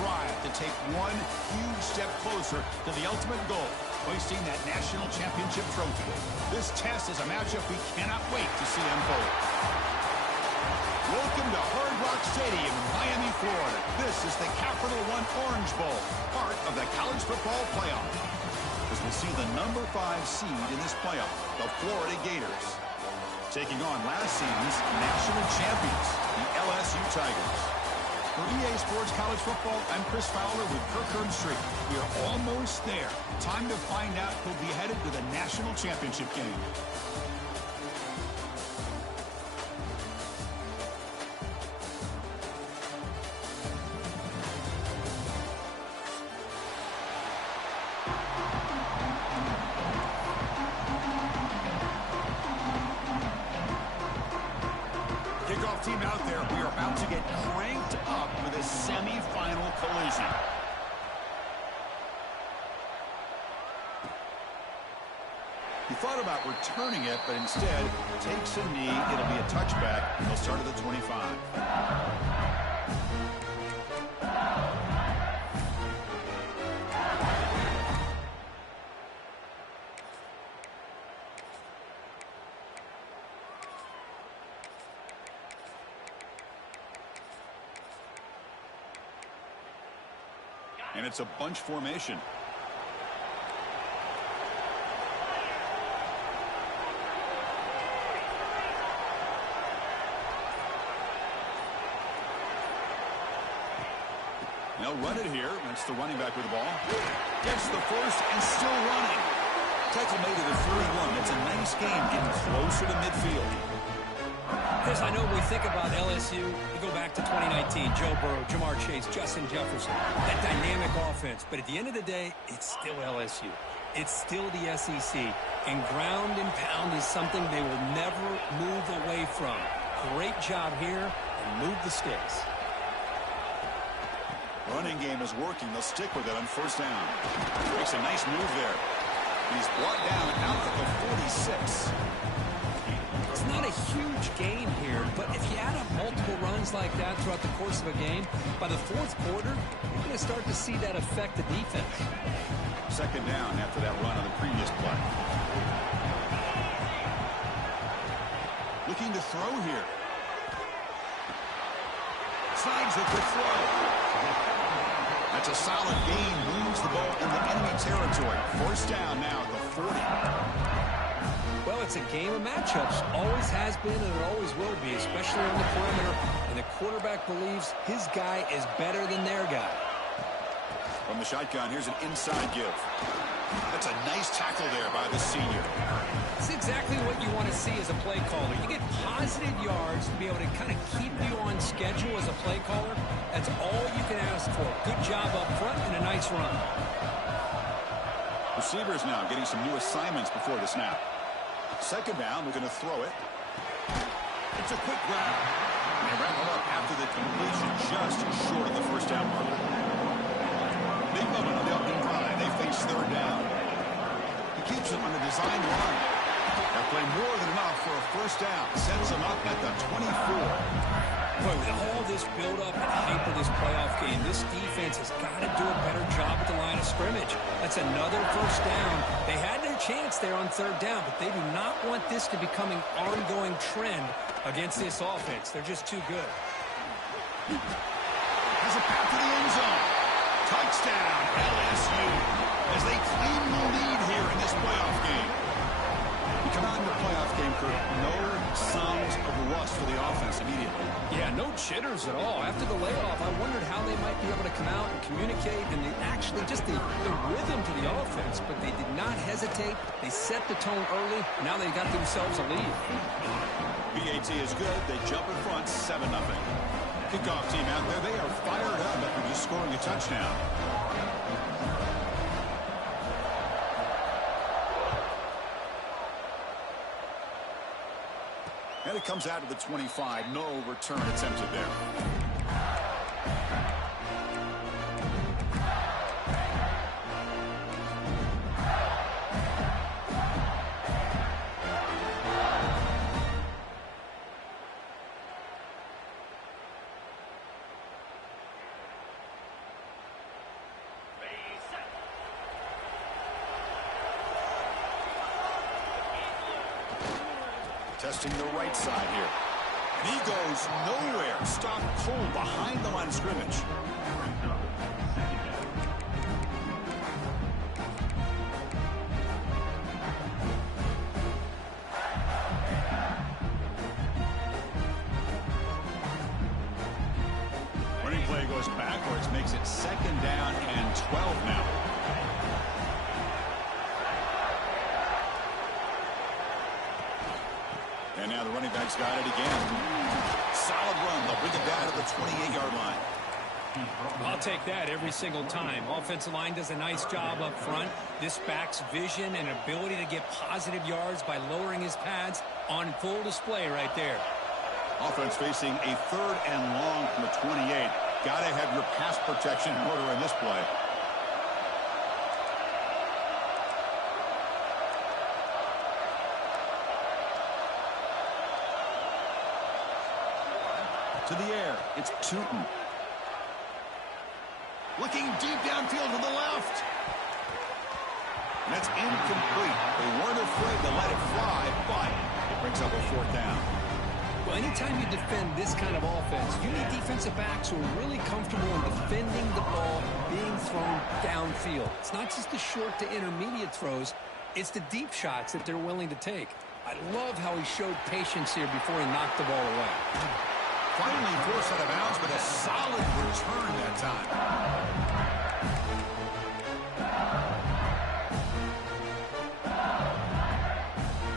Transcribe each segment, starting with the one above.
strive to take one huge step closer to the ultimate goal, hoisting that national championship trophy. This test is a matchup we cannot wait to see unfold. Welcome to Hard Rock Stadium in Miami, Florida. This is the Capital One Orange Bowl, part of the college football playoff. As we'll see the number 5 seed in this playoff, the Florida Gators, taking on last season's national champions, the LSU Tigers. For EA Sports College Football, I'm Chris Fowler with Kirk Herbstreit. We are almost there. Time to find out who'll be headed to the national championship game. Kickoff team out there. We are about to get cranked up with a semi-final collision. He thought about returning it, but instead takes a knee. It'll be a touchback, and they'll start at the 25. And it's a bunch formation. They'll run it here. That's the running back with the ball. Gets the first and still running. Tackle made it at 31. That's a nice game, getting closer to midfield. Chris, I know when we think about LSU, we go back to 2019, Joe Burrow, Jamar Chase, Justin Jefferson, that dynamic offense. But at the end of the day, it's still LSU. It's still the SEC. And ground and pound is something they will never move away from. Great job here, and move the sticks. Running game is working. They'll stick with it on first down. Makes a nice move there. He's brought down out at the 46. It's not a huge gain here, but if you add up multiple runs like that throughout the course of a game, by the fourth quarter, you're going to start to see that affect the defense. Second down after that run on the previous play. Looking to throw here. Slides with the throw. That's a solid gain. Moves the ball into enemy territory. First down now at the 40. Well, it's a game of matchups. Always has been and it always will be, especially on the perimeter. And the quarterback believes his guy is better than their guy. From the shotgun, here's an inside give. That's a nice tackle there by the senior. It's exactly what you want to see as a play caller. You get positive yards to be able to kind of keep you on schedule as a play caller. That's all you can ask for. Good job up front and a nice run. Receivers now getting some new assignments before the snap. Second down, we're going to throw it. It's a quick grab. They wrap it up after the completion, just short of the first down marker. Big moment on the opening drive. They face third down. He keeps them on the designed run. That play more than enough for a first down. Sets them up at the 24. Boy, with all this build-up and hype of this playoff game, this defense has got to do a better job at the line of scrimmage. That's another first down. They had their chance there on third down, but they do not want this to become an ongoing trend against this offense. They're just too good. Has a path to the end zone. Touchdown, LSU, as they claim the lead here in this playoff game. We come out in the playoff game, Kirk. No signs of rust for the offense immediately. Yeah, no jitters at all. After the layoff, I wondered how they might be able to come out and communicate and actually just the rhythm to the offense, but they did not hesitate. They set the tone early. Now they got themselves a lead. BAT is good. They jump in front, 7-0. Kickoff team out there, they are fired up after just scoring a touchdown. And it comes out of the 25. No return attempted there. testing the right side here. And he goes nowhere. Stopped cold behind the line of scrimmage. Running play goes backwards, makes it 2nd down and 12 now. And now the running back's got it again. Solid run. They'll bring it down to the 28-yard line. I'll take that every single time. Offensive line does a nice job up front. This back's vision and ability to get positive yards by lowering his pads on full display right there. Offense facing a 3rd and long from the 28. Got to have your pass protection in order in this play. To the air, it's Tootin. Looking deep downfield to the left. And that's incomplete. They weren't afraid to let it fly, but it brings up a 4th down. Well, anytime you defend this kind of offense, you need defensive backs who are really comfortable in defending the ball being thrown downfield. It's not just the short to intermediate throws, it's the deep shots that they're willing to take. I love how he showed patience here before he knocked the ball away. Finally forced out of bounds, but a solid return that time.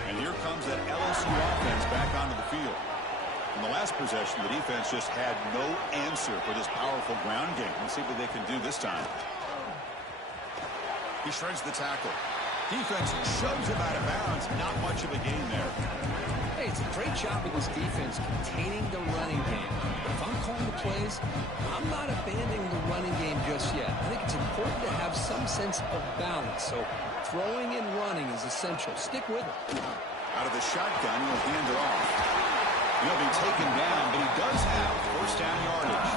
And here comes that LSU offense back onto the field. In the last possession, the defense just had no answer for this powerful ground game. Let's see what they can do this time. He shreds the tackle. Defense shoves him out of bounds. Not much of a gain there. Hey, it's a great job of this defense containing the running game. But if I'm calling the plays, I'm not abandoning the running game just yet. I think it's important to have some sense of balance. So throwing and running is essential. Stick with it. Out of the shotgun, he'll hand it off. He'll be taken down, but he does have 1st down yardage.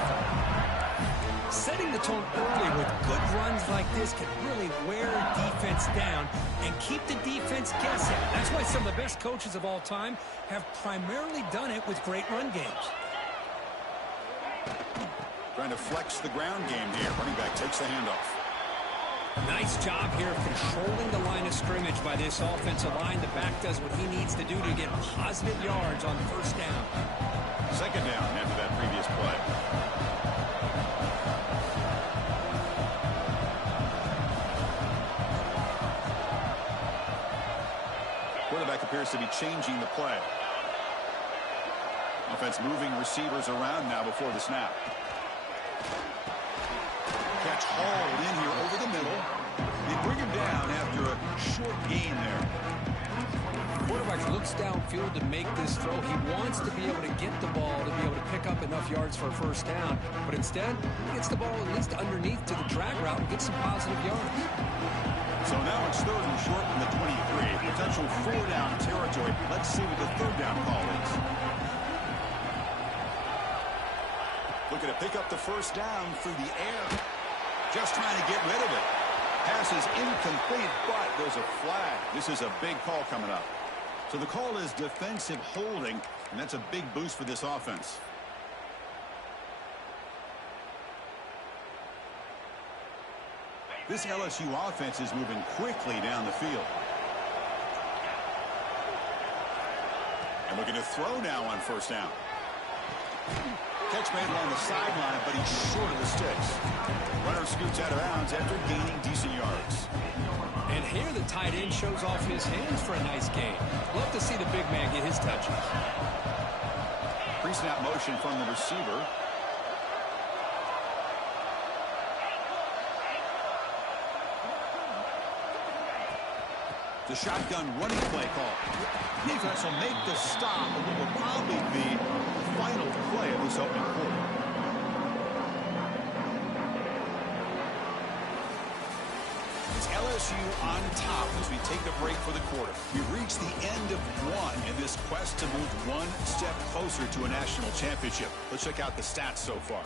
Setting the tone early with good runs like this can really wear a defense down and keep the defense guessing. That's why some of the best coaches of all time have primarily done it with great run games. Trying to flex the ground game here. Running back takes the handoff. Nice job here of controlling the line of scrimmage by this offensive line. The back does what he needs to do to get positive yards on 1st down. 2nd down after that previous play. Quarterback appears to be changing the play. Offense moving receivers around now before the snap. Catch hauled in here over the middle. They bring him down after a short gain there. Quarterback looks downfield to make this throw. He wants to be able to get the ball to be able to pick up enough yards for a 1st down. But instead, he gets the ball at least underneath to the drag route and gets some positive yards. So now it's 3rd and short from the 23. Potential 4-down territory. Let's see what the 3rd down call is. Looking to pick up the 1st down through the air. Just trying to get rid of it. Pass is incomplete, but there's a flag. This is a big call coming up. So the call is defensive holding, and that's a big boost for this offense. This LSU offense is moving quickly down the field. And looking to throw now on 1st down. Catch made along the sideline, but he's short of the sticks. Runner scoots out of bounds after gaining decent yards. And here the tight end shows off his hands for a nice gain. Love to see the big man get his touches. Pre-snap motion from the receiver. The shotgun running play call. Defense will make the stop, and what will probably be the final play of this opening quarter. It's LSU on top as we take a break for the quarter. We've reached the end of one in this quest to move one step closer to a national championship. Let's check out the stats so far.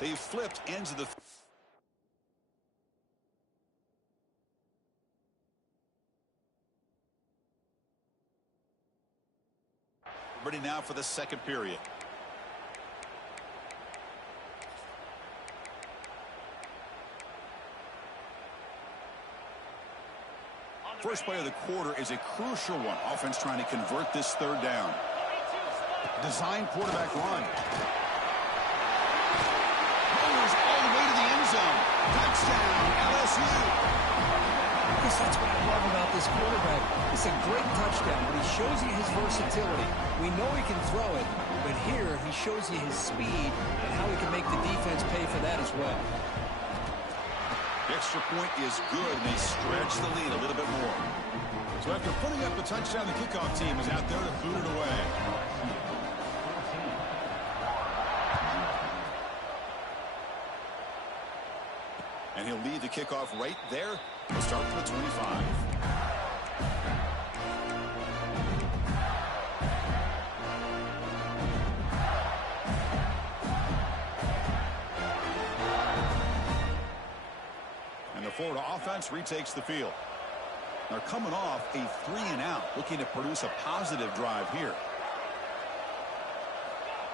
They've flipped ends of the Ready now for the second period. First play of the quarter is a crucial one. Offense trying to convert this third down. Design quarterback run. Goes all the way to the end zone. Touchdown, LSU. I guess that's what I love about this quarterback. It's a great touchdown, but he shows you his versatility. We know he can throw it, but here he shows you his speed and how he can make the defense pay for that as well. The extra point is good, and they stretch the lead a little bit more. So after putting up the touchdown, the kickoff team is out there to boot it away. And he'll lead the kickoff right there. We'll start from the 25. And the Florida offense retakes the field. They're coming off a 3-and-out, looking to produce a positive drive here.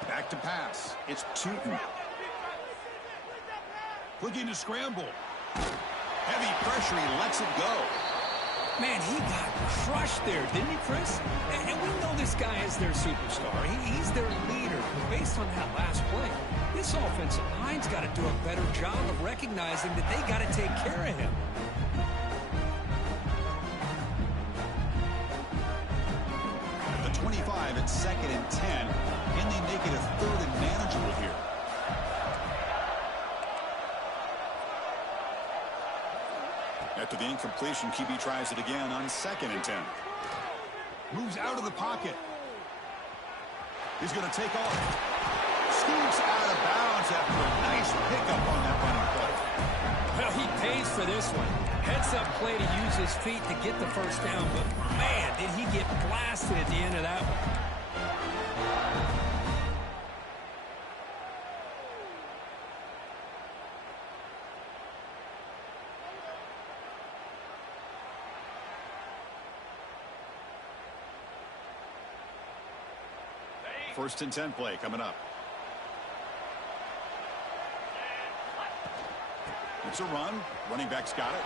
Back to pass. It's Tootin. Looking to scramble. Heavy pressure. He lets it go. Man, he got crushed there, didn't he, Chris? And we know this guy is their superstar. He's their leader. But based on that last play, this offensive line's got to do a better job of recognizing that they got to take care of him. The 25 at 2nd and 10. And they make it a 3rd and manageable here. After the incompletion, QB tries it again on 2nd and 10. Moves out of the pocket. He's going to take off. Scoots out of bounds after a nice pickup on that running play. Well, he pays for this one. Heads-up play to use his feet to get the first down, but man, did he get blasted at the end of that one. First and 10 play coming up. It's a run. Running back's got it.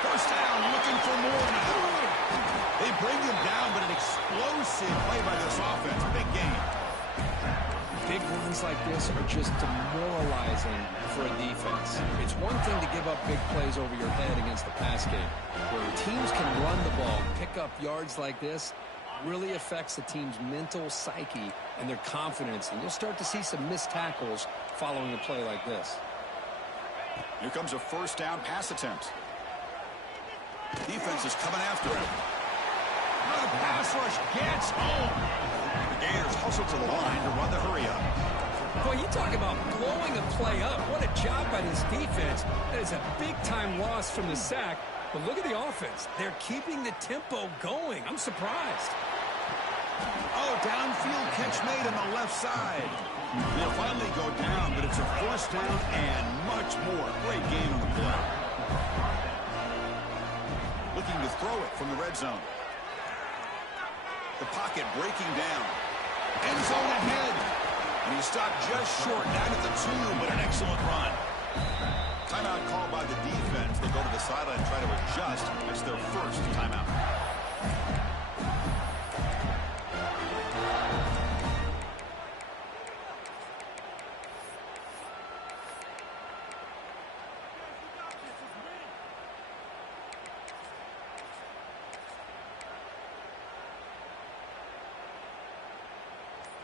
First down, looking for more now. They bring him down, but an explosive play by this offense. Big game. Big runs like this are just demoralizing for a defense. It's one thing to give up big plays over your head against the pass game. Where teams can run the ball, pick up yards like this, really affects the team's mental psyche and their confidence. And you'll start to see some missed tackles following a play like this. Here comes a first down pass attempt. Defense is coming after him. The pass rush gets home. The Gators hustle to the line to run the hurry up. Boy, you talk about blowing a play up. What a job by this defense. That is a big-time loss from the sack. But look at the offense. They're keeping the tempo going. I'm surprised. Oh, downfield catch made on the left side. They'll finally go down, but it's a first down and much more. Great game on the play. Looking to throw it from the red zone. The pocket breaking down. End zone ahead. And he stopped just short down at the 2, but an excellent run. Timeout called by the defense. They go to the sideline and try to adjust. It's their first timeout.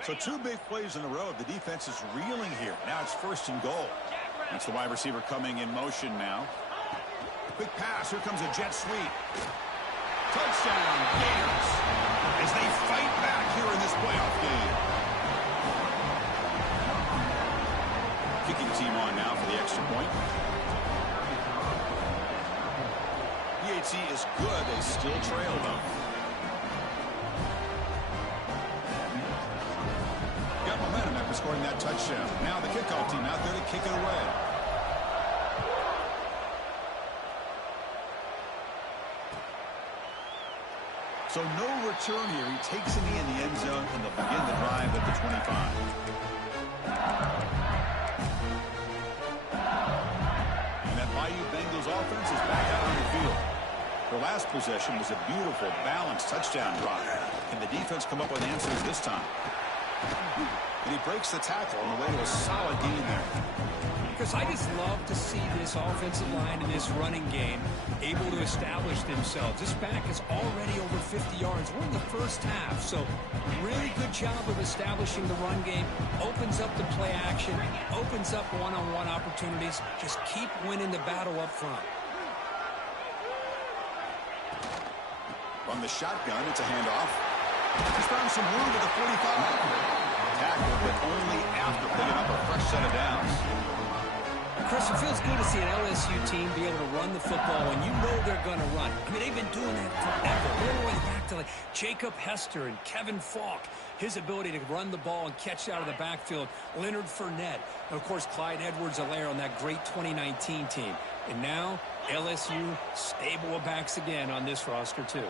So 2 big plays in a row. The defense is reeling here. Now it's first and goal. That's the wide receiver coming in motion now. Quick pass. Here comes a jet sweep. Touchdown, Gators, as they fight back here in this playoff game. Kicking team on now for the extra point. PAT is good. They still trail, though. Got momentum after scoring that touchdown. Now the kickoff team out there to kick it away. So no return here. He takes it in the end zone, and they'll begin the drive at the 25. And that Bayou Bengals offense is back out on the field. Their last possession was a beautiful, balanced touchdown drive. Can the defense come up with answers this time? And he breaks the tackle on the way to a solid gain there. Because I just love to see this offensive line and this running game able to establish themselves. This back is already over 50 yards. We're in the first half, so really good job of establishing the run game. Opens up the play action, opens up one-on-one opportunities. Just keep winning the battle up front. From the shotgun, it's a handoff. He's found some room at the 45. Tackle, but only after picking up a fresh set of downs. Chris, it feels good to see an LSU team be able to run the football when you know they're going to run. I mean, they've been doing that forever. All the way back to like Jacob Hester and Kevin Falk. His ability to run the ball and catch out of the backfield. Leonard Fournette. And, of course, Clyde Edwards-Helaire on that great 2019 team. And now, LSU stable of backs again on this roster, too.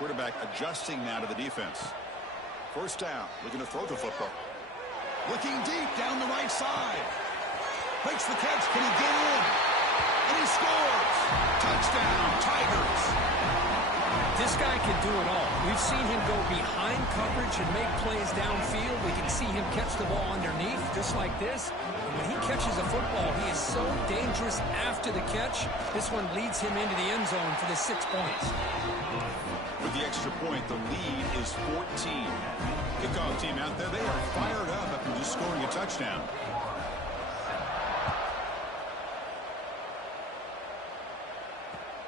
Quarterback adjusting now to the defense. First down, looking to throw the football. Looking deep down the right side. Makes the catch. Can he get in? And he scores. Touchdown, Tigers. This guy can do it all. We've seen him go behind coverage and make plays downfield. We can see him catch the ball underneath, just like this. And when he catches a football, he is so dangerous after the catch. This one leads him into the end zone for the 6 points. With the extra point, the lead is 14. Kickoff team out there, they are fired up after just scoring a touchdown.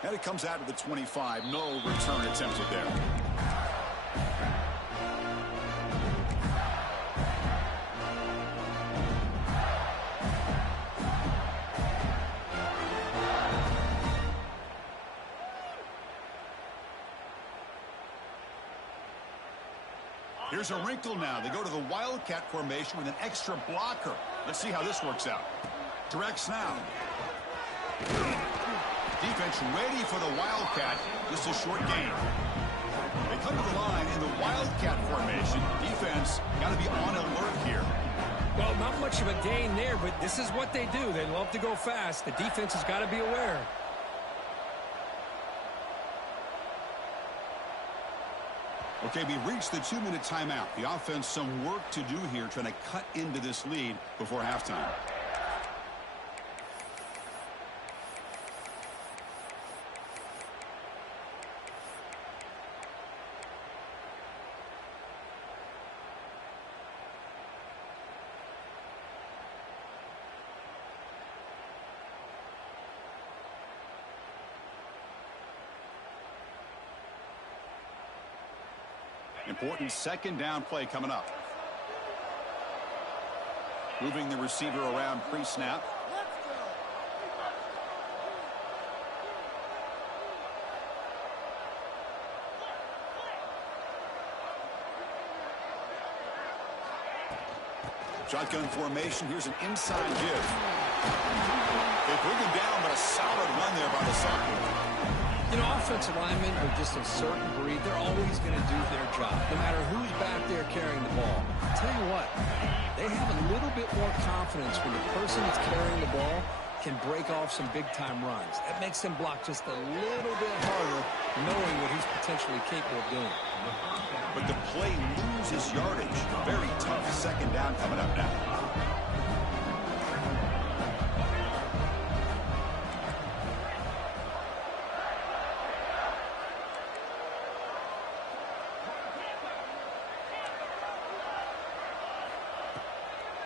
And it comes out to the 25. No return attempted there. Here's a wrinkle now. They go to the Wildcat formation with an extra blocker. Let's see how this works out. Direct snap. Defense ready for the Wildcat. Just a short gain. They come to the line in the Wildcat formation. Defense got to be on alert here. Well, not much of a gain there, but this is what they do. They love to go fast. The defense has got to be aware. Okay, we reached the 2-minute timeout. The offense some work to do here, trying to cut into this lead before halftime. Important second down play coming up. Moving the receiver around pre-snap. Shotgun formation. Here's an inside give. They bring him down, but a solid run there by the sophomore. You know, offensive linemen are just a certain breed. They're always going to do their job, no matter who's back there carrying the ball. I'll tell you what, they have a little bit more confidence when the person that's carrying the ball can break off some big-time runs. That makes them block just a little bit harder, knowing what he's potentially capable of doing. But the play loses yardage. Very tough second down coming up now.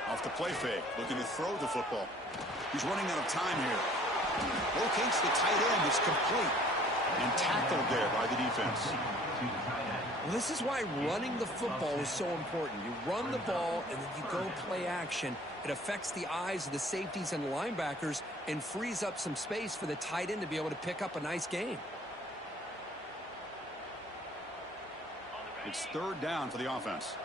Off the play fake, looking to throw the football. He's running out of time here. Locates the tight end. It's complete. And tackled there by the defense. Well, this is why running the football is so important. You run the ball, and then you go play action. It affects the eyes of the safeties and the linebackers and frees up some space for the tight end to be able to pick up a nice gain. It's third down for the offense.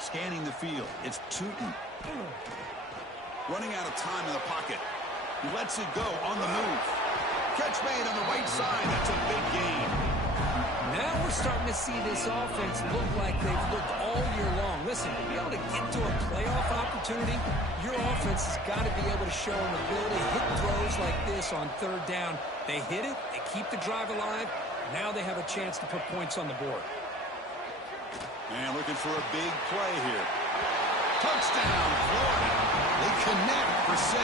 Scanning the field. It's Tootin. Running out of time in the pocket. He lets it go on the move. Catch made on the right side. That's a big gain. Now we're starting to see this offense look like they've looked all year long. Listen, to be able to get to a playoff opportunity, your offense has got to be able to show an ability to hit throws like this on third down. They hit it, they keep the drive alive. Now they have a chance to put points on the board. And looking for a big play here. Touchdown, Florida. They connect for 6.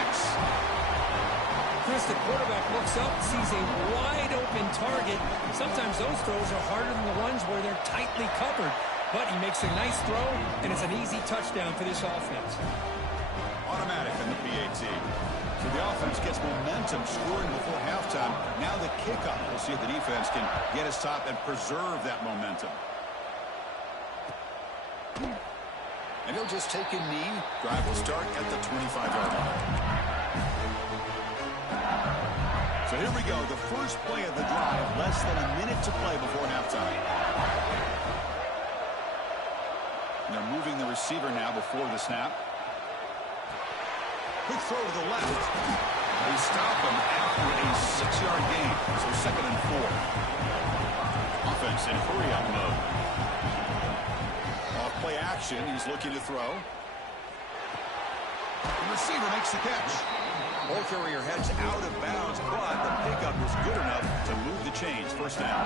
Chris, the quarterback looks up, sees a wide-open target. Sometimes those throws are harder than the ones where they're tightly covered. But he makes a nice throw, and it's an easy touchdown for this offense. Automatic in the PAT. So the offense gets momentum scoring before halftime. Now the kickoff. We'll see if the defense can get a stop and preserve that momentum. And he'll just take a knee. Drive will start at the 25-yard line. So here we go, the first play of the drive, less than a minute to play before halftime. And they're moving the receiver now before the snap. Quick throw to the left. They stop him after a 6-yard gain, so 2nd and 4. Offense in hurry-up mode. Off play action, he's looking to throw. The receiver makes the catch. Ball carrier heads out of bounds, but the pickup is good enough to move the chains. First down.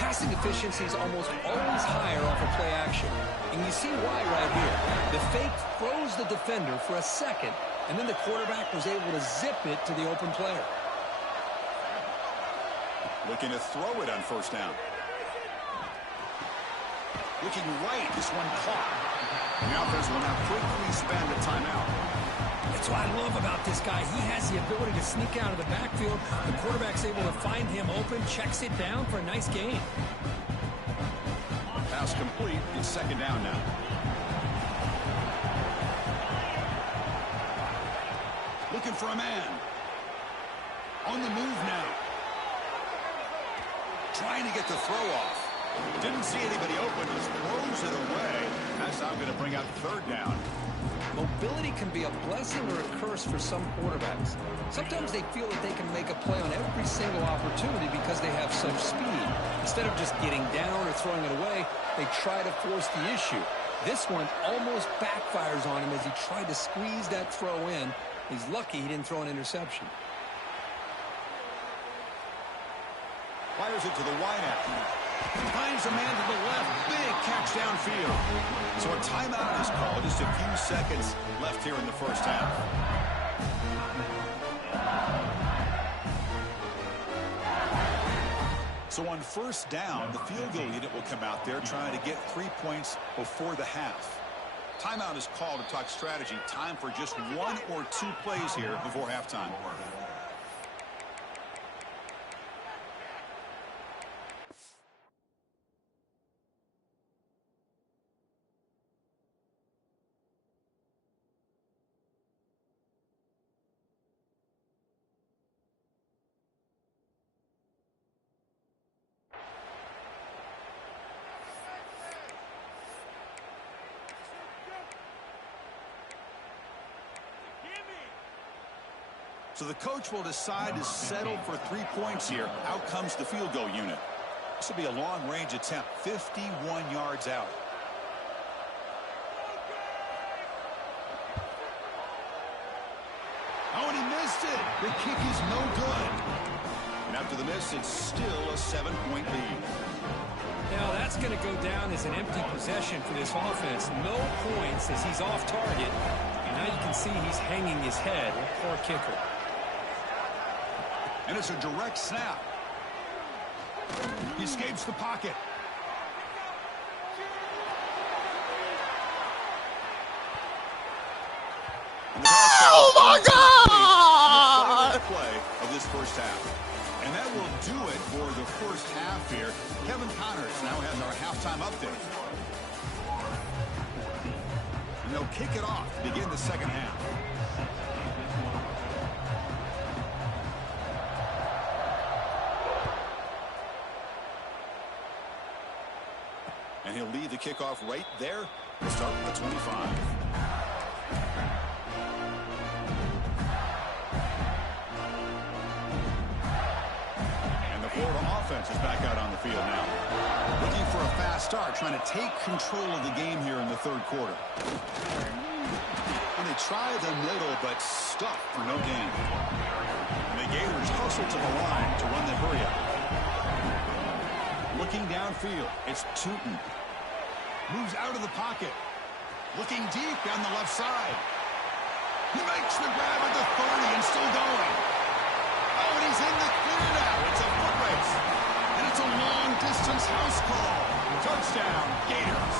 Passing efficiency is almost always higher off of play action. And you see why right here. The fake froze the defender for a second, and then the quarterback was able to zip it to the open player. Looking to throw it on first down. Looking right, this one caught. The offense will now quickly spend a timeout. That's what I love about this guy. He has the ability to sneak out of the backfield. The quarterback's able to find him open, checks it down for a nice gain. Pass complete. It's 2nd down now. Looking for a man. On the move now. Trying to get the throw off. Didn't see anybody open. Just throws it away. That's now going to bring up 3rd down. Mobility can be a blessing or a curse for some quarterbacks. Sometimes they feel that they can make a play on every single opportunity because they have such speed. Instead of just getting down or throwing it away, they try to force the issue. This one almost backfires on him as he tried to squeeze that throw in. He's lucky he didn't throw an interception. Fires it to the wideout. Finds a man to the left. Big catch downfield. So a timeout is called. Just a few seconds left here in the first half. So on first down, the field goal unit will come out there trying to get 3 points before the half. Timeout is called to talk strategy. Time for just 1 or 2 plays here before halftime. So the coach will decide to settle for 3 points here. Out comes the field goal unit. This will be a long-range attempt, 51 yards out. Oh, and he missed it. The kick is no good. And after the miss, it's still a 7-point lead. Now that's going to go down as an empty possession for this offense. No points as he's off target. And now you can see he's hanging his head. Poor kicker. And it's a direct snap. He escapes the pocket. Oh my God! Play of this first half. And that will do it for the first half here. Kevin Connors now has our halftime update. And they'll kick it off to begin the second half. And he'll lead the kickoff right there. We'll start with the 25. And the Florida offense is back out on the field now. Looking for a fast start, trying to take control of the game here in the third quarter. And they try the middle, but stuck for no gain. And the Gators hustle to the line to run the hurry up. Looking downfield, it's Tootin. Moves out of the pocket. Looking deep down the left side. He makes the grab at the 30 and still going. Oh, and he's in the clear now. It's a foot race. And it's a long-distance house call. Touchdown, Gators.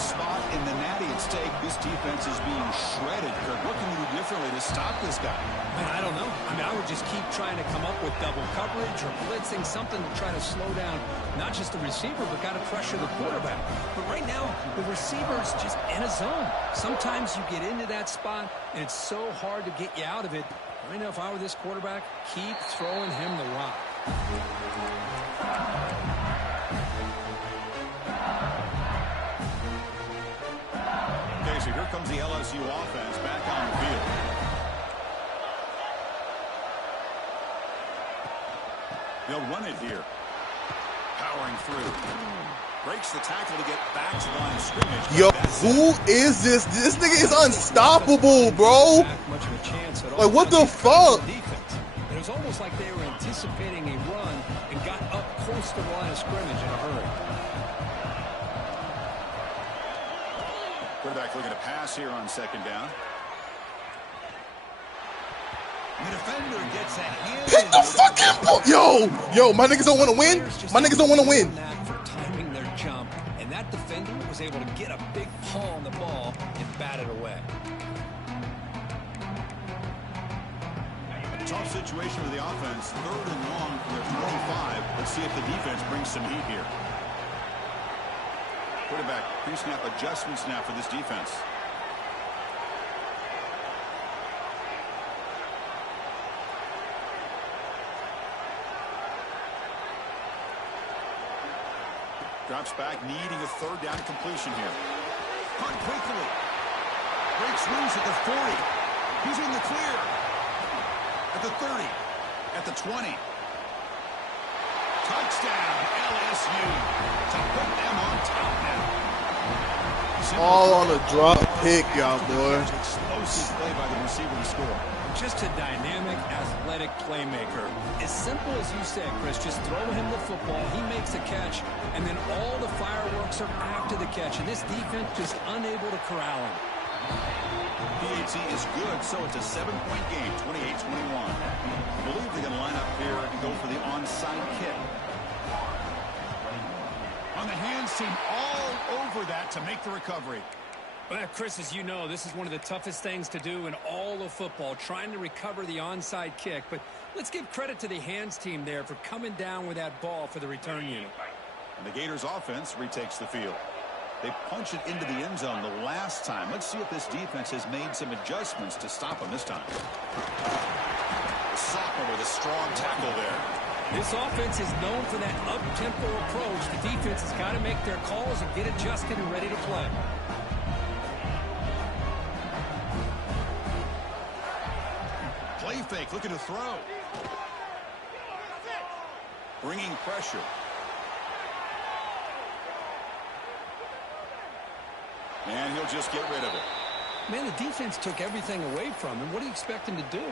Spot in the natty at stake. This defense is being shredded. Kirk, what can you do differently to stop this guy? Man, I don't know. I mean, I would just keep trying to come up with double coverage or blitzing, something to try to slow down not just the receiver, but got to pressure the quarterback. But right now, the receiver's just in a zone. Sometimes you get into that spot, and it's so hard to get you out of it. Right now, if I were this quarterback, keep throwing him the rock. So here comes the LSU offense back on the field. They'll run it here. Powering through. Breaks the tackle to get back to the line of scrimmage. Yo, who is this? This nigga is unstoppable, bro. Like, what the fuck? It was almost like they were anticipating a run and got up close to the line of scrimmage in a hurry. Quarterback looking to pass here on second down. The defender gets a hand. Pick the fucking ball. Yo, my niggas don't want to win. My niggas don't want to win. For timing their jump, and that defender was able to get a big paw on the ball and bat it away. A tough situation for the offense. 3rd and long from their 25. Let's see if the defense brings some heat here. Quarterback pre-snap adjustments now for this defense. Drops back, needing a 3rd down completion here. Caught quickly. Breaks loose at the 40. He's in the clear. At the 30. At the 20. Touchdown, LSU. To put them on top now. All on a drop pick, y'all, boy. Explosive play by the receiver to score. Just a dynamic, athletic playmaker. As simple as you said, Chris, just throw him the football, he makes a catch, and then all the fireworks are after the catch. And this defense just unable to corral him. PAT is good, so it's a 7-point game, 28-21. I believe they're going to line up here and go for the onside kick. On the hands team, all over that to make the recovery. Well, Chris, as you know, this is one of the toughest things to do in all of football, trying to recover the onside kick. But let's give credit to the hands team there for coming down with that ball for the return unit. And the Gators offense retakes the field. They punch it into the end zone the last time. Let's see if this defense has made some adjustments to stop them this time. The sophomore with a strong tackle there. This offense is known for that up-tempo approach. The defense has got to make their calls and get adjusted and ready to play. Play fake, looking to throw. Bringing pressure. And he'll just get rid of it. Man, the defense took everything away from him. What do you expect him to do?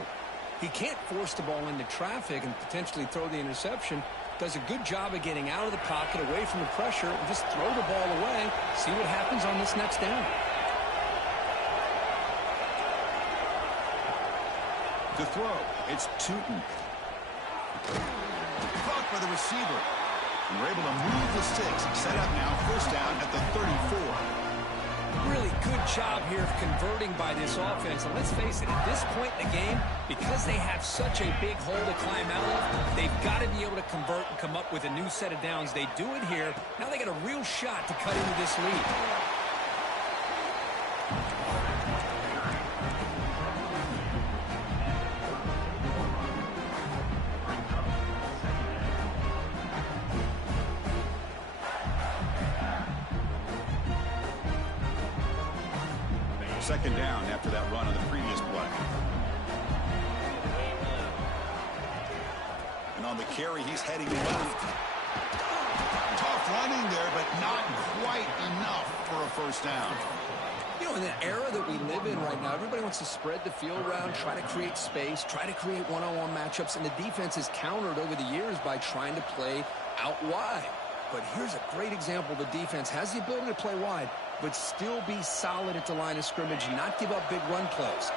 He can't force the ball into traffic and potentially throw the interception. Does a good job of getting out of the pocket, away from the pressure, and just throw the ball away. See what happens on this next down. To throw, it's Tootin. Caught by the receiver. And we're able to move the sticks. Set up now, first down at the 34. Really good job here of converting by this offense. And let's face it, at this point in the game, because they have such a big hole to climb out of, they've got to be able to convert and come up with a new set of downs. They do it here. Now they got a real shot to cut into this lead. second down after that run on the previous play. And on the carry, he's heading left. Tough running there, but not quite enough for a first down. You know, in the era that we live in right now, everybody wants to spread the field around, try to create space, try to create one-on-one matchups, and the defense has countered over the years by trying to play out wide. But here's a great example. The defense has the ability to play wide, but still be solid at the line of scrimmage and not give up big run plays.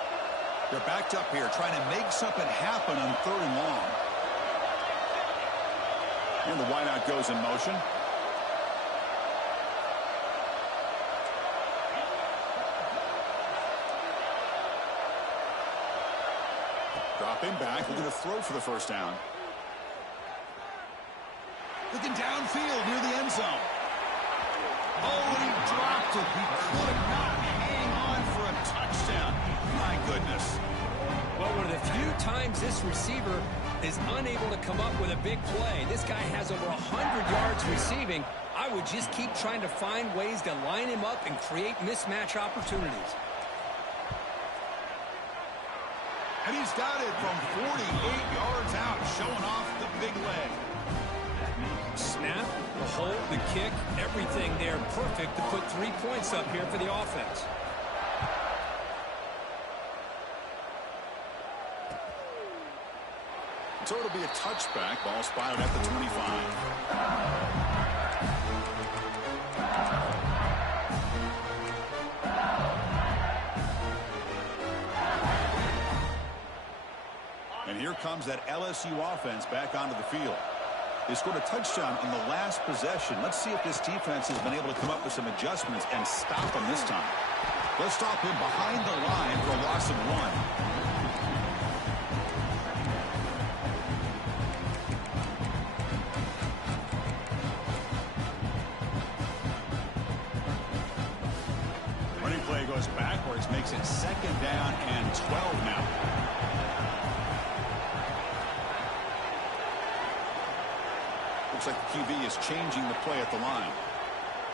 They're backed up here trying to make something happen on 3rd and long. And the wideout goes in motion. Dropping back, looking to throw for the first down. Looking downfield near the end zone. Oh, he dropped it. He could not hang on for a touchdown. My goodness. Well, one of the few times this receiver is unable to come up with a big play. This guy has over 100 yards receiving. I would just keep trying to find ways to line him up and create mismatch opportunities. And he's got it from 48 yards out, showing off the big leg. Snap, the hold, the kick, everything there perfect to put 3 points up here for the offense. So it'll be a touchback. Ball spotted at the 25. And here comes that LSU offense back onto the field. They scored a touchdown on the last possession. Let's see if this defense has been able to come up with some adjustments and stop him this time. Let's stop him behind the line for a loss of 1. Play goes backwards, makes it 2nd down and 12 now. Looks like the QB is changing the play at the line.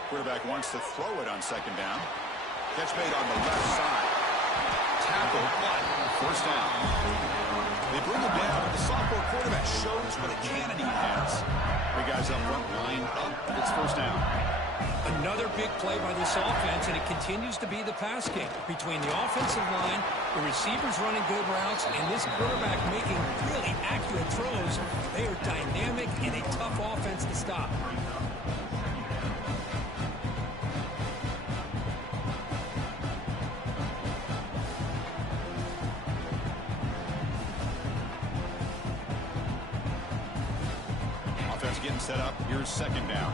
Quarterback wants to throw it on 2nd down. Catch made on the left side. Tackle, but first down. They bring him down, but the sophomore quarterback shows what a cannon he has. The guys up front lined up. It's first down. Another big play by this offense, and it continues to be the pass game between the offensive line, the receivers running good routes, and this quarterback making really accurate throws. They are dynamic and a tough offense to stop. Offense getting set up. Here's 2nd down.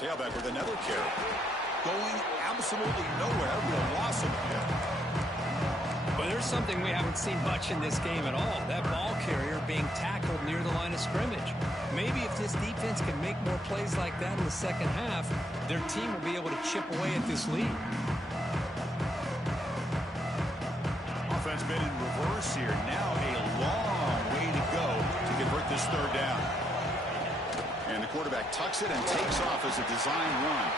Tailback with another carry. Going absolutely nowhere. Real loss of it. But there's something we haven't seen much in this game at all. That ball carrier being tackled near the line of scrimmage. Maybe if this defense can make more plays like that in the second half, their team will be able to chip away at this lead. Offense been in reverse here. Now a long way to go to convert this 3rd down. And the quarterback tucks it and takes off as a design run.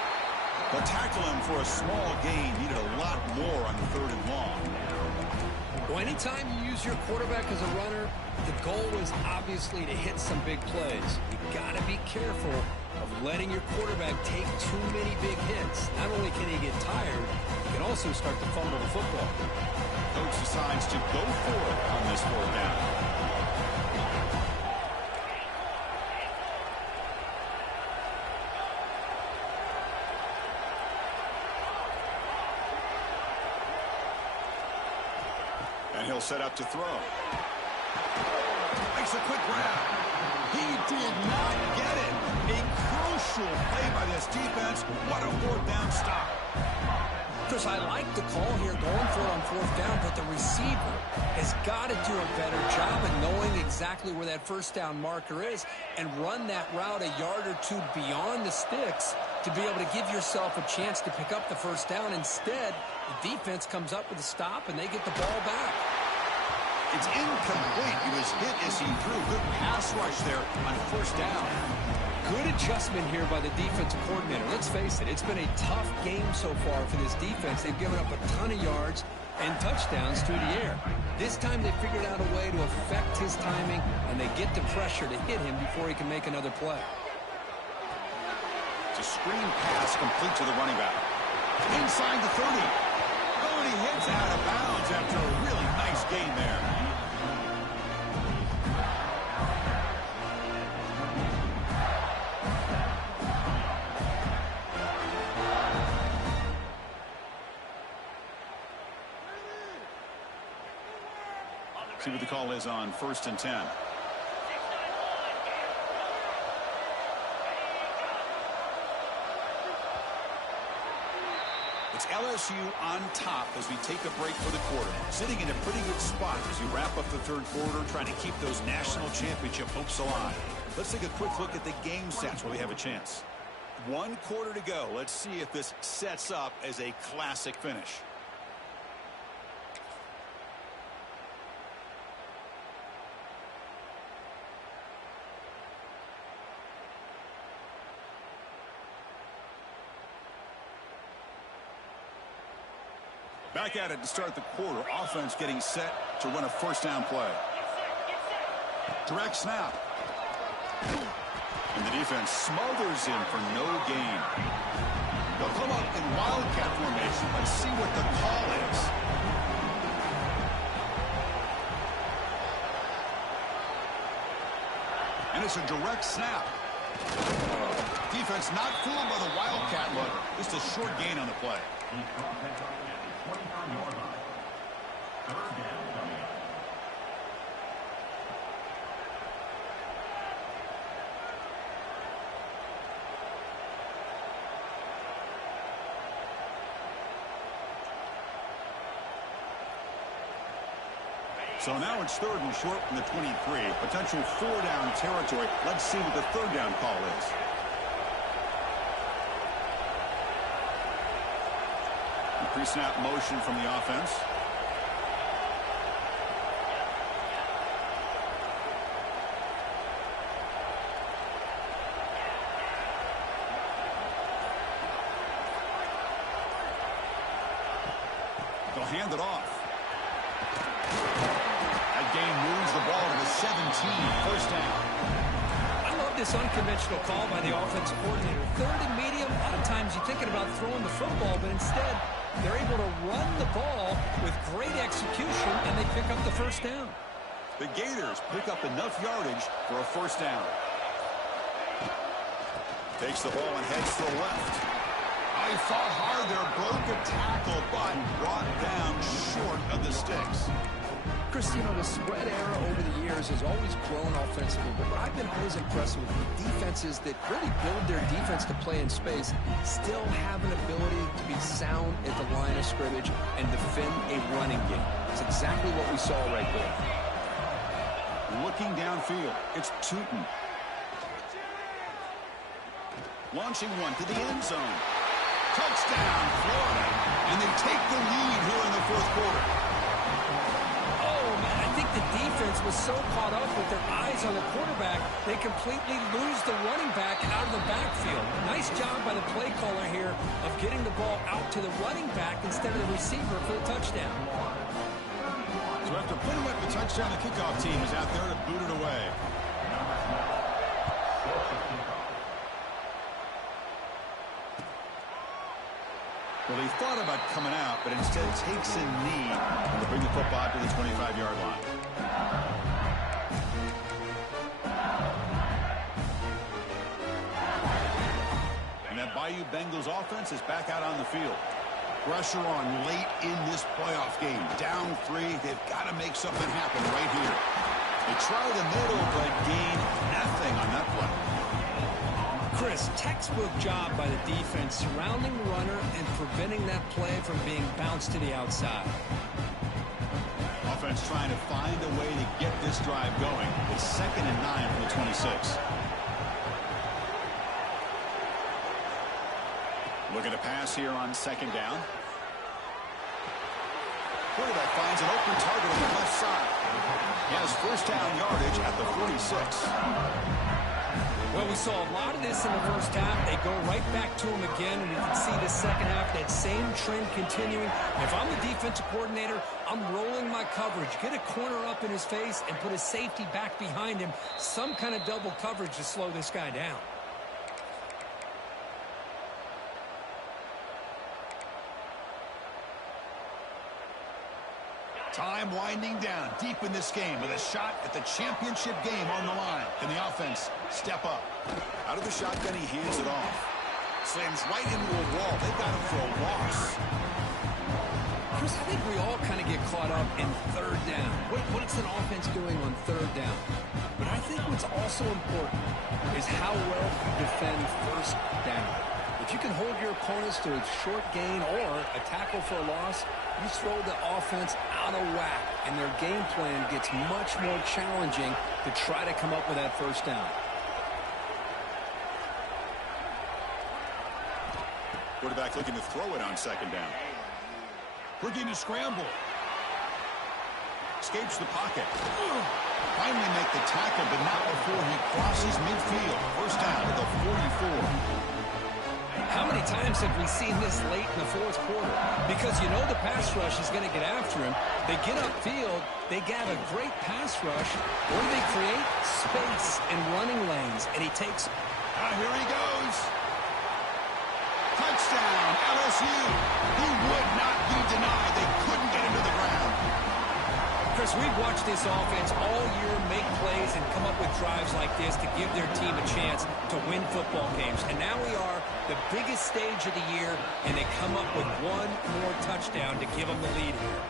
But tackle him for a small gain. Needed a lot more on the 3rd and long. Well, anytime you use your quarterback as a runner, the goal is obviously to hit some big plays. You got to be careful of letting your quarterback take too many big hits. Not only can he get tired, he can also start to fumble the football. Coach decides to go for it on this 4th down. And he'll set up to throw. Makes a quick grab. He did not get it. A crucial play by this defense. What a 4th down stop. Chris, I like the call here going for it on 4th down, but the receiver has got to do a better job of knowing exactly where that first down marker is and run that route a yard or two beyond the sticks to be able to give yourself a chance to pick up the first down. Instead, the defense comes up with a stop and they get the ball back. It's incomplete. He was hit as he threw. Good pass rush there on first down. Good adjustment here by the defensive coordinator. Let's face it, it's been a tough game so far for this defense. They've given up a ton of yards and touchdowns through the air. This time they figured out a way to affect his timing, and they get the pressure to hit him before he can make another play. It's a screen pass complete to the running back. Inside the 30. Oh, and he hits out of bounds after a really nice gain there. See what the call is on 1st and 10. It's LSU on top as we take a break for the quarter. Sitting in a pretty good spot as we wrap up the third quarter, trying to keep those national championship hopes alive. Let's take a quick look at the game stats where we have a chance. 1 quarter to go. Let's see if this sets up as a classic finish. Back at it to start the quarter. Offense getting set to run a first down play. Direct snap. And the defense smothers him for no gain. They'll come up in wildcat formation. Let's see what the call is. And it's a direct snap. Defense not fooled by the wildcat look. Just a short gain on the play. So now it's 3rd and short from the 23. Potential 4-down territory. Let's see what the 3rd down call is. Pre-snap motion from the offense. They'll hand it off. That game moves the ball to the 17. First down. I love this unconventional call by the offensive coordinator. 3rd and medium. A lot of times you're thinking about throwing the football, but instead they're able to run the ball with great execution, and they pick up the first down. The Gators pick up enough yardage for a first down. Takes the ball and heads to the left. He fought hard there, broke a tackle, but brought down short of the sticks. Chris, you know, the spread era over the years has always grown offensively, but what I've been always impressed with the defenses that really build their defense to play in space still have an ability to be sound at the line of scrimmage and defend a running game. It's exactly what we saw right there. Looking downfield, it's Tootin. Launching one to the end zone. Touchdown, Florida. And they take the lead here in the 4th quarter. The defense was so caught up with their eyes on the quarterback, they completely lose the running back out of the backfield. Nice job by the play caller here of getting the ball out to the running back instead of the receiver for the touchdown. So after putting up the touchdown, the kickoff team is out there to boot it away. Well, he thought about coming out, but instead takes a knee to bring the football to the 25-yard line. And that Bayou Bengals offense is back out on the field. Pressure on late in this playoff game. Down 3, they've got to make something happen right here. They try the middle, but gain nothing on that play. Chris, textbook job by the defense surrounding the runner and preventing that play from being bounced to the outside. Offense trying to find a way to get this drive going. It's 2nd and 9 from the 26. Look at a pass here on 2nd down. Quarterback finds an open target on the left side. He has first down yardage at the 46. Well, we saw a lot of this in the first half. They go right back to him again, and you can see the second half, that same trend continuing. If I'm the defensive coordinator, I'm rolling my coverage. Get a corner up in his face and put a safety back behind him. Some kind of double coverage to slow this guy down. Time winding down deep in this game with a shot at the championship game on the line. Can the offense step up? Out of the shotgun, he hands it off. Slams right into a wall. They've got him for a loss. Chris, I think we all kind of get caught up in third down. What's an offense doing on third down? But I think what's also important is how well you defend first down. If you can hold your opponents to a short gain or a tackle for a loss, you throw the offense out of whack, and their game plan gets much more challenging to try to come up with that first down. Quarterback looking to throw it on second down. Looking to scramble. Escapes the pocket. Finally make the tackle, but not before he crosses midfield. First down at the 44. How many times have we seen this late in the fourth quarter? Because you know the pass rush is going to get after him. They get upfield, they get a great pass rush, or they create space and running lanes, and he takes... Here he goes. Touchdown, LSU. He would not be denied. They couldn't get him to the ground. Chris, we've watched this offense all year make plays and come up with drives like this to give their team a chance to win football games. And now we are the biggest stage of the year, and they come up with one more touchdown to give them the lead here.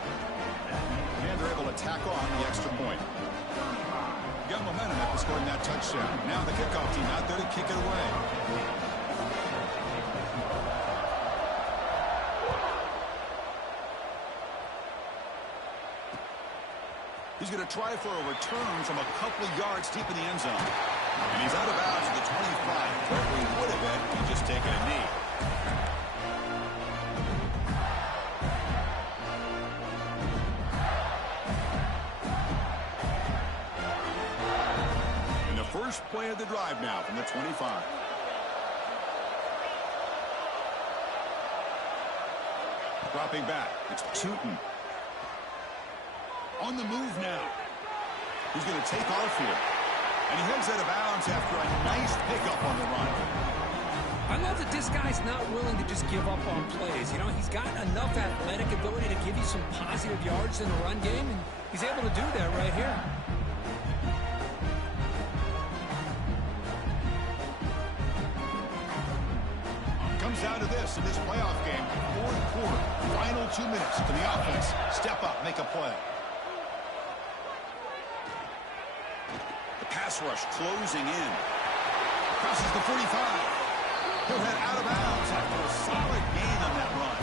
And they're able to tack on the extra point. Got momentum after scoring that touchdown. Now the kickoff team out there to kick it away. He's going to try for a return from a couple of yards deep in the end zone. And he's out of bounds at the 25. Where he would have been, he'd just taken a knee. And the first play of the drive now from the 25. Dropping back, it's Tootin. On the move now. He's going to take off here. And he heads out of bounds after a nice pickup on the run. I love that this guy's not willing to just give up on plays. You know, he's got enough athletic ability to give you some positive yards in the run game, and he's able to do that right here. Comes down to this in this playoff game. Fourth quarter, final 2 minutes. Can the offense step up, make a play? Pass rush closing in. Crosses the 45. He'll head out of bounds after a solid gain on that run.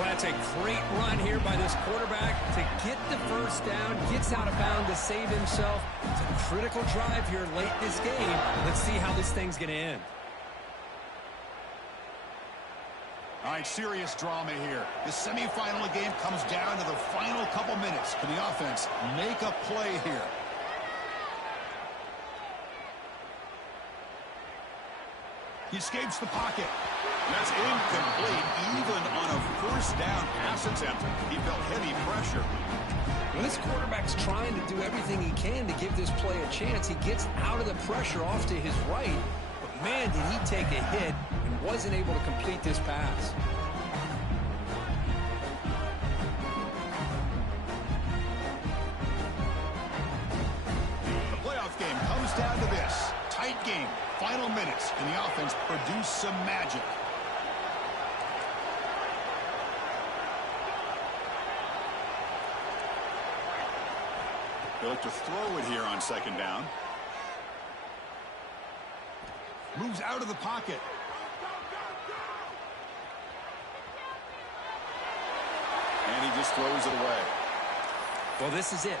Well, that's a great run here by this quarterback to get the first down, gets out of bounds to save himself. It's a critical drive here late in this game. Let's see how this thing's going to end. All right, serious drama here. The semifinal game comes down to the final couple minutes. Can the offense make a play here? He escapes the pocket. That's incomplete. Even on a first down pass attempt, he felt heavy pressure. When this quarterback's trying to do everything he can to give this play a chance, he gets out of the pressure off to his right. But, man, did he take a hit and wasn't able to complete this pass. The playoff game comes down to this. Tight game. Final minutes, and the offense produce some magic. They look to throw it here on second down. Moves out of the pocket. And he just throws it away. Well, this is it.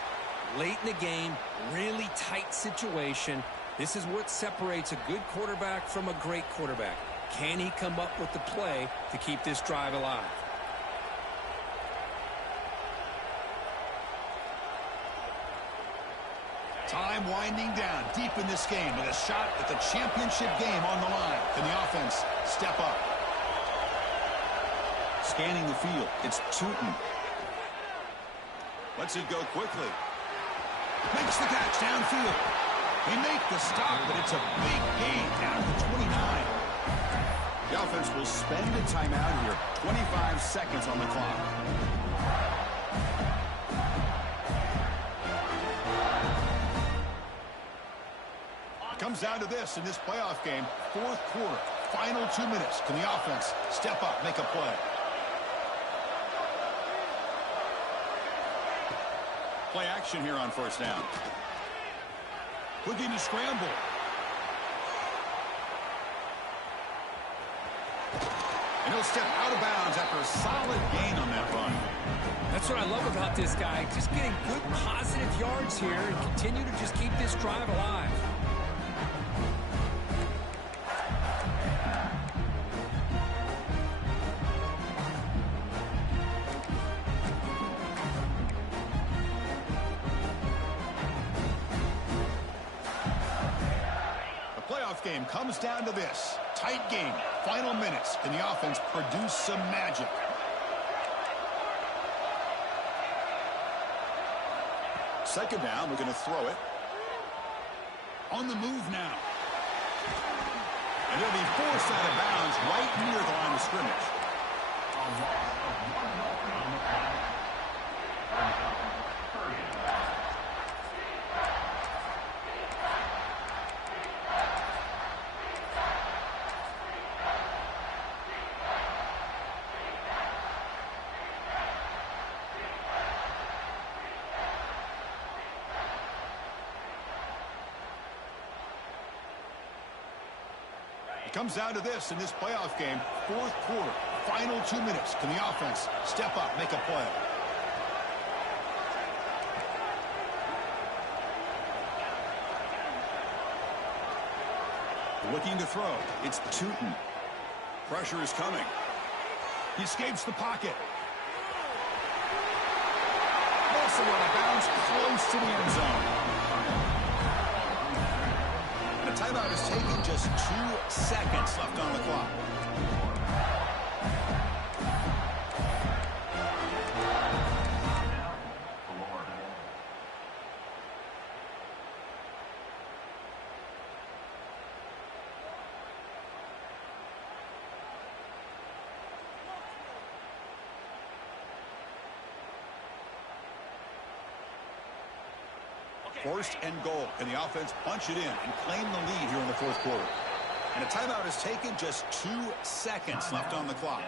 Late in the game, really tight situation. This is what separates a good quarterback from a great quarterback. Can he come up with the play to keep this drive alive? Time winding down deep in this game with a shot at the championship game on the line. Can the offense step up? Scanning the field. It's Tootin. Lets it go quickly. Makes the catch downfield. They make the stop, but it's a big gain down to 29. The offense will spend a timeout here. 25 seconds on the clock. Comes down to this in this playoff game. Fourth quarter, final 2 minutes. Can the offense step up, make a play? Play action here on first down. Looking to scramble. And he'll step out of bounds after a solid gain on that run. That's what I love about this guy. Just getting good positive yards here and continue to just keep this drive alive. Game comes down to this. Tight game. Final minutes. Can the offense produce some magic? Second down. We're going to throw it. On the move now. And he'll be forced out of bounds right near the line of scrimmage. Comes down to this in this playoff game. Fourth quarter, final 2 minutes. Can the offense step up, make a play? Looking to throw. It's Tootin. Pressure is coming. He escapes the pocket. Also out of bounds, close to the end zone. Timeout is taken, just 2 seconds left on the clock. First and goal. Can the offense punch it in and claim the lead here in the fourth quarter? And a timeout is taken, just 2 seconds left on the clock.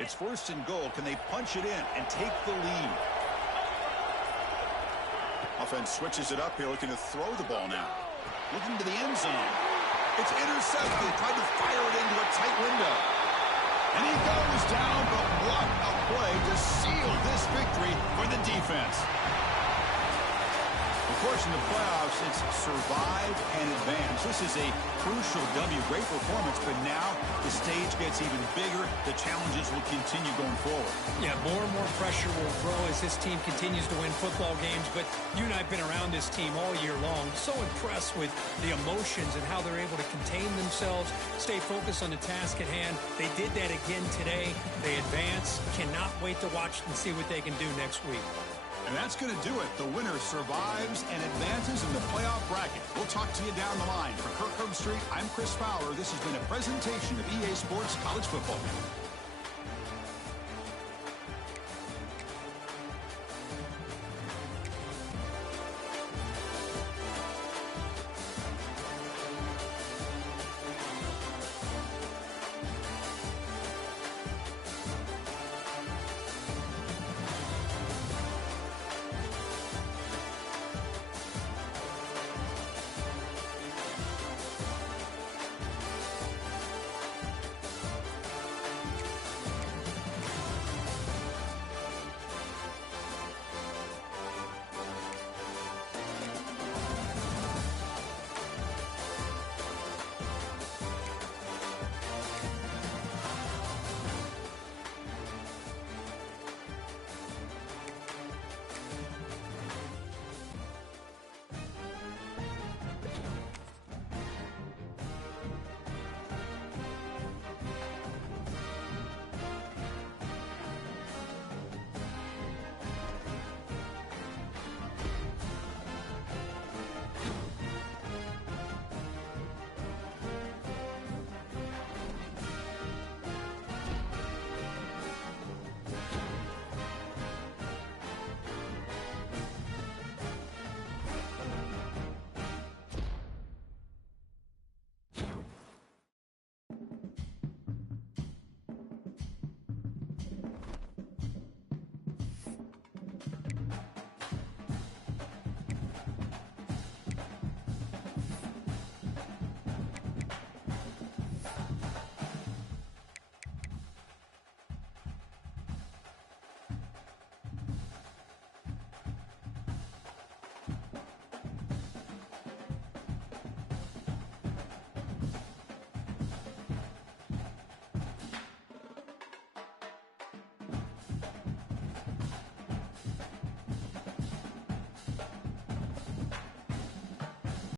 It's first and goal. Can they punch it in and take the lead? Offense switches it up here, looking to throw the ball now. Looking to the end zone. It's intercepted. Tried to fire it into a tight window. And he goes down, but what a play to seal this victory for the defense. Of course, in the playoffs, it's survive and advance. This is a crucial W. Great performance, but now the stage gets even bigger. The challenges will continue going forward. Yeah, more and more pressure will grow as this team continues to win football games. But you and I have been around this team all year long. So impressed with the emotions and how they're able to contain themselves, stay focused on the task at hand. They did that again today. They advance. Cannot wait to watch and see what they can do next week. And that's going to do it. The winner survives and advances in the playoff bracket. We'll talk to you down the line. For Kirk Herbstreit, I'm Chris Fowler. This has been a presentation of EA Sports College Football.